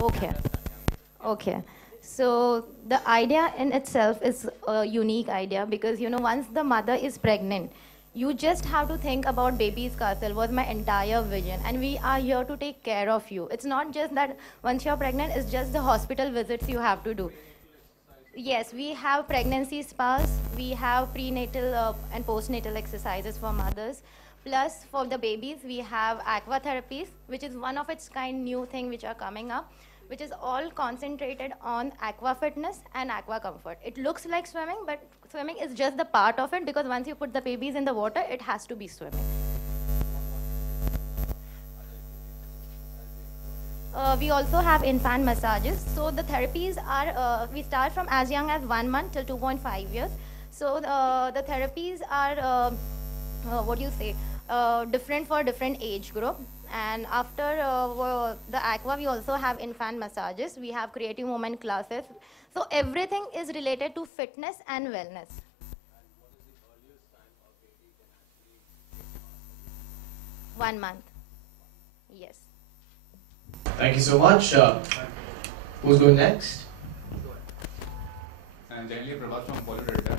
Okay. Okay. So the idea in itself is a unique idea because, once the mother is pregnant, you just have to think about baby's castle was my entire vision, and we are here to take care of you. It's not just that once you're pregnant, it's just the hospital visits you have to do. Yes, we have pregnancy spas, we have prenatal and postnatal exercises for mothers. Plus, for the babies, we have aqua therapies, which is one of its kind new thing which are coming up, which is all concentrated on aqua fitness and aqua comfort. It looks like swimming, but swimming is just the part of it because once you put the babies in the water, it has to be swimming. We also have infant massages. So the therapies are, we start from as young as 1 month till 2.5 years. So the therapies are, what do you say, different for different age group. And after the aqua, we also have infant massages. We have creative movement classes. So everything is related to fitness and wellness. 1 month. Yes. Thank you so much. Who's going next? Generally Prabhat from Bollywood editor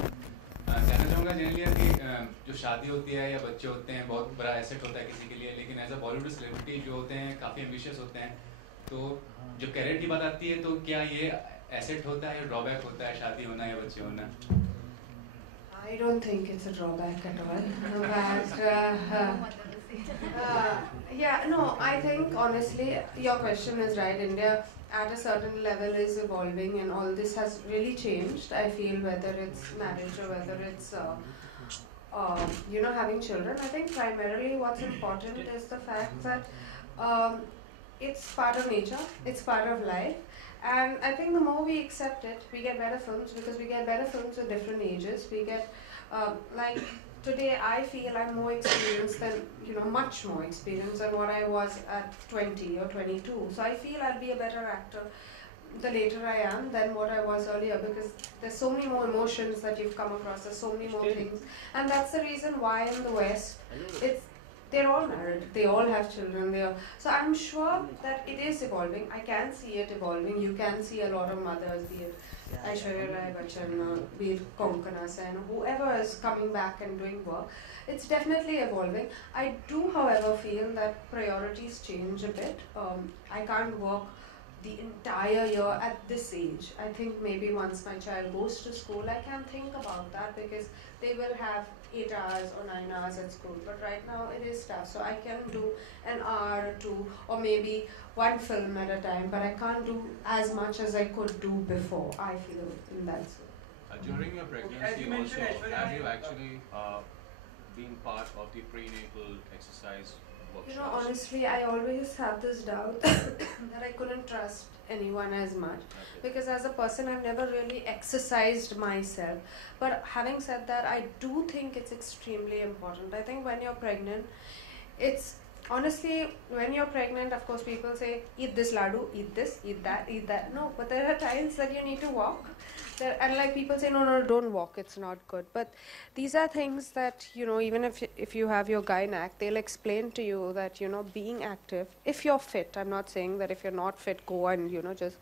कहना चाहूँगा generally कि जो शादी होती है या बच्चे होते हैं बहुत बड़ा एसेट होता है किसी के लिए, लेकिन एज अ बॉलीवुड सेलिब्रिटी जो होते हैं काफ़ी एम्बिशियस होते हैं, तो जब कैरियर की बात आती है तो क्या ये एसेट होता है या ड्रॉबैक होता है शादी होना या बच्चे होना? I don't think it's a drawback at all. Yeah, no, I think honestly your question is right. India at a certain level is evolving and all this has really changed. I feel whether it's marriage or whether it's having children. I think primarily what's important is the fact that it's part of nature, it's part of life. And I think the more we accept it, we get better films because we get better films at different ages. We get, like today I feel I'm more experienced than, much more experienced than what I was at 20 or 22. So I feel I'll be a better actor the later I am than what I was earlier because there's so many more emotions that you've come across, there's so many more things. And that's the reason why in the West, they're all married, they all have children. So I'm sure that it is evolving. I can see it evolving. You can see a lot of mothers, be it Aishwarya Rai Bachchan, be it Konkana Sen, whoever is coming back and doing work. It's definitely evolving. I do, however, feel that priorities change a bit. I can't work the entire year at this age. I think maybe once my child goes to school, I can think about that because they will have 8 hours or 9 hours at school. But right now it is tough. So I can do an hour or two or maybe one film at a time, but I can't do as much as I could do before, I feel, in that way. During your pregnancy also, have you actually been part of the prenatal exercise workshops? Honestly, I always have this doubt that I couldn't trust anyone as much because as a person I've never really exercised myself. But having said that, I do think it's extremely important. I think when you're pregnant, it's honestly, when you're pregnant, of course people say eat this laddu, eat this, eat that. No, but there are times that you need to walk. And like people say, no, don't walk, it's not good. But these are things that, even if you have your gynac, they'll explain to you that, being active, if you're fit, I'm not saying that if you're not fit, go and, just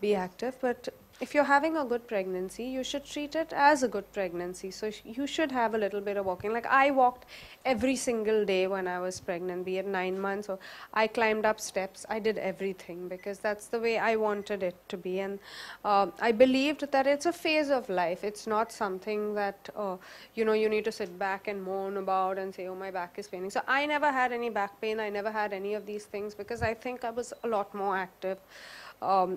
be active. But if you're having a good pregnancy, you should treat it as a good pregnancy. So you should have a little bit of walking. Like I walked every single day when I was pregnant, be it 9 months, or I climbed up steps. I did everything because that's the way I wanted it to be. And I believed that it's a phase of life. It's not something that, you need to sit back and moan about and say, oh, my back is paining. So I never had any back pain. I never had any of these things because I think I was a lot more active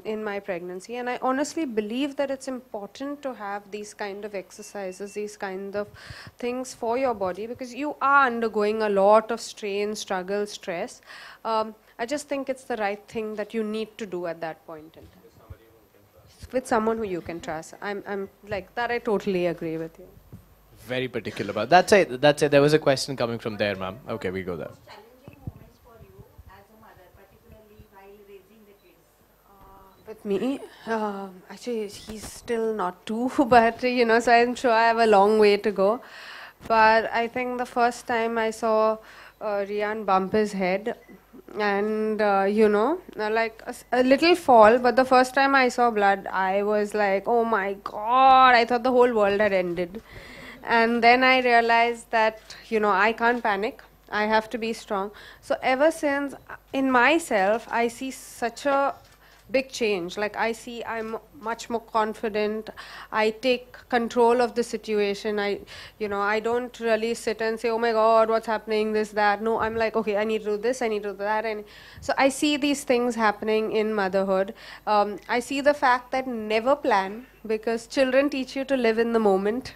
in my pregnancy. And I honestly believe that it's important to have these kind of exercises, these kind of things for your body because you are undergoing a lot of strain, struggle, stress. I just think it's the right thing that you need to do at that point in time. With someone who you can trust. I'm like that. I totally agree with you. Very particular about that's it. That's it. There was a question coming from there, ma'am. Okay, we go there. With me, actually he's still not 2, but so I'm sure I have a long way to go. But I think the first time I saw Rian bump his head, and like a little fall, but the first time I saw blood, I was like, oh my god, I thought the whole world had ended. And then I realized that, I can't panic. I have to be strong. So ever since, in myself, I see such a big change. Like I see I'm much more confident. I take control of the situation. I don't really sit and say, oh my god, what's happening, this, that. No, I'm like, okay, I need to do this, I need to do that. And so I see these things happening in motherhood. I see the fact that never plan, because children teach you to live in the moment.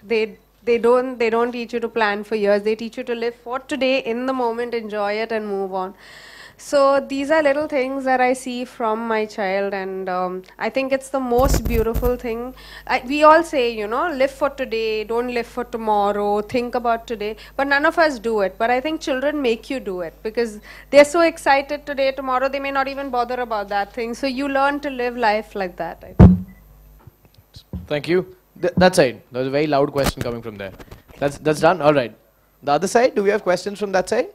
They don't teach you to plan for years. They teach you to live for today, in the moment, enjoy it and move on. So these are little things that I see from my child, and I think it's the most beautiful thing. We all say, live for today, don't live for tomorrow, think about today, but none of us do it. But I think children make you do it, because they're so excited today, tomorrow they may not even bother about that thing. So you learn to live life like that, I think. Thank you. That side. There was a very loud question coming from there. That's done? All right. The other side, do we have questions from that side?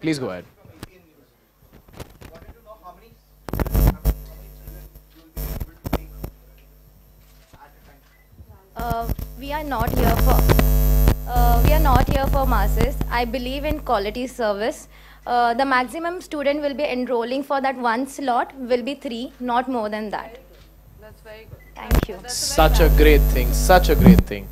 Please go ahead. We are not here for masses. I believe in quality service. The maximum student will be enrolling for that one slot will be 3, not more than that. That's very good. Thank you. Such a great thing. Such a great thing.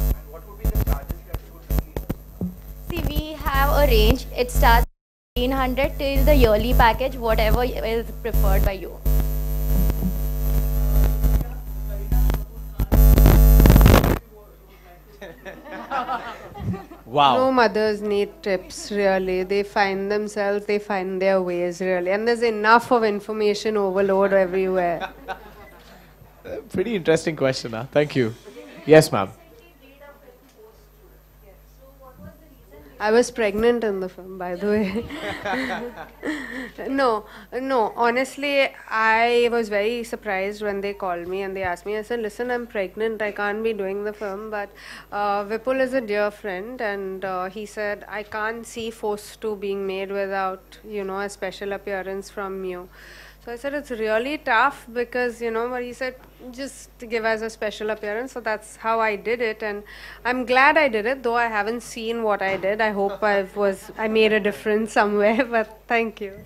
And what would be the charges you have to put for See, we have a range. It starts 1,500 till the yearly package, whatever is preferred by you. Wow. No mothers need tips, really. They find themselves, they find their ways, really. And there's enough of information overload everywhere. Pretty interesting question, huh? Thank you. Yes, ma'am. I was pregnant in the film, by the way. No, honestly, I was very surprised when they called me and they asked me. I said, listen, I'm pregnant, I can't be doing the film, but Vipul is a dear friend, and he said, I can't see Force 2 being made without, a special appearance from you. So I said, it's really tough because, but he said, just give us a special appearance. So that's how I did it. And I'm glad I did it, though I haven't seen what I did. I hope I made a difference somewhere, but thank you.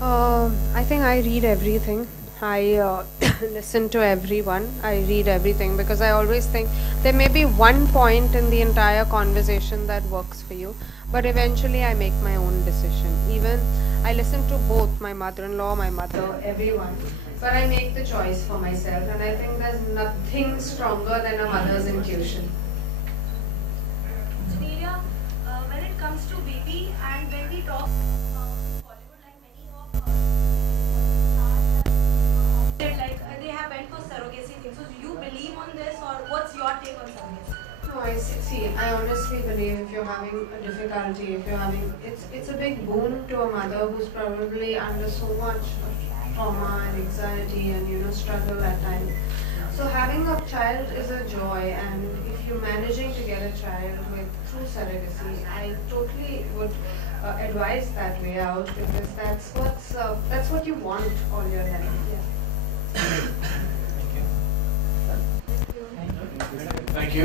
I think I read everything. I listen to everyone. I read everything because I always think there may be one point in the entire conversation that works for you, but eventually I make my own decision. Even I listen to both my mother-in-law, my mother, everyone, but I make the choice for myself, and I think there's nothing stronger than a mother's intuition. Janelia, when it comes to baby and when we talk Bollywood, like many of they have went for surrogacy things. So do you believe on this, or what's your take on surrogacy? No, I honestly believe if you're having a difficulty, it's a big boon to a mother who's probably under so much trauma and anxiety and struggle at times. So having a child is a joy, and if you're managing to get a child through surrogacy, I totally would advise that way out, because that's what you want all your life. Yeah. Thank you.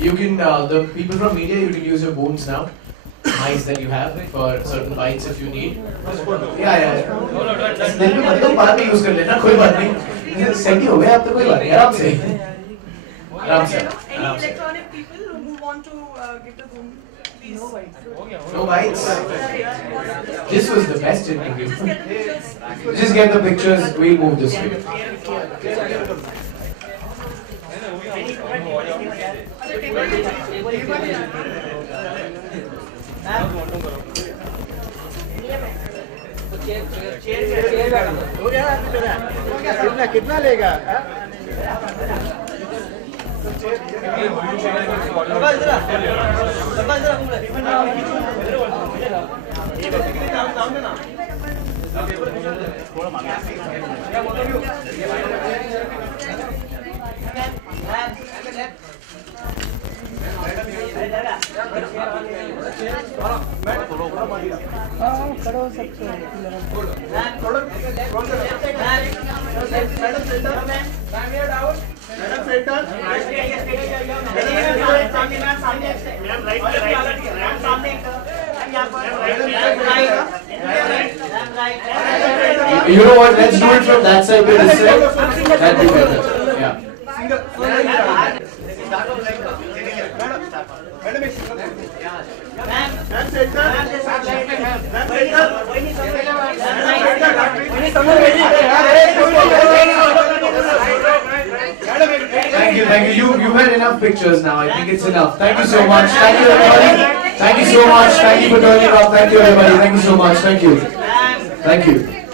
You can, the people from media, you can use your boons now. Mics that you have for certain bites if you need. Yeah. दिल में मतलब बाद में use कर लेना, कोई बात नहीं. Set ही हो गया, अब तो कोई बात नहीं, आराम से. Any electronic people who want to give the boom, please. No bites. This was the best interview. Just get the pictures, we'll move this way. कितना लेगा Thank you. You know what? Let's do it from that side to this side. That'd be better. Yeah. Thank you. You had enough pictures now. I think it's enough. Thank you so much. Thank you everybody. Thank you so much. Thank you for turning up. Thank you everybody. Thank you so much. Thank you. Thank you.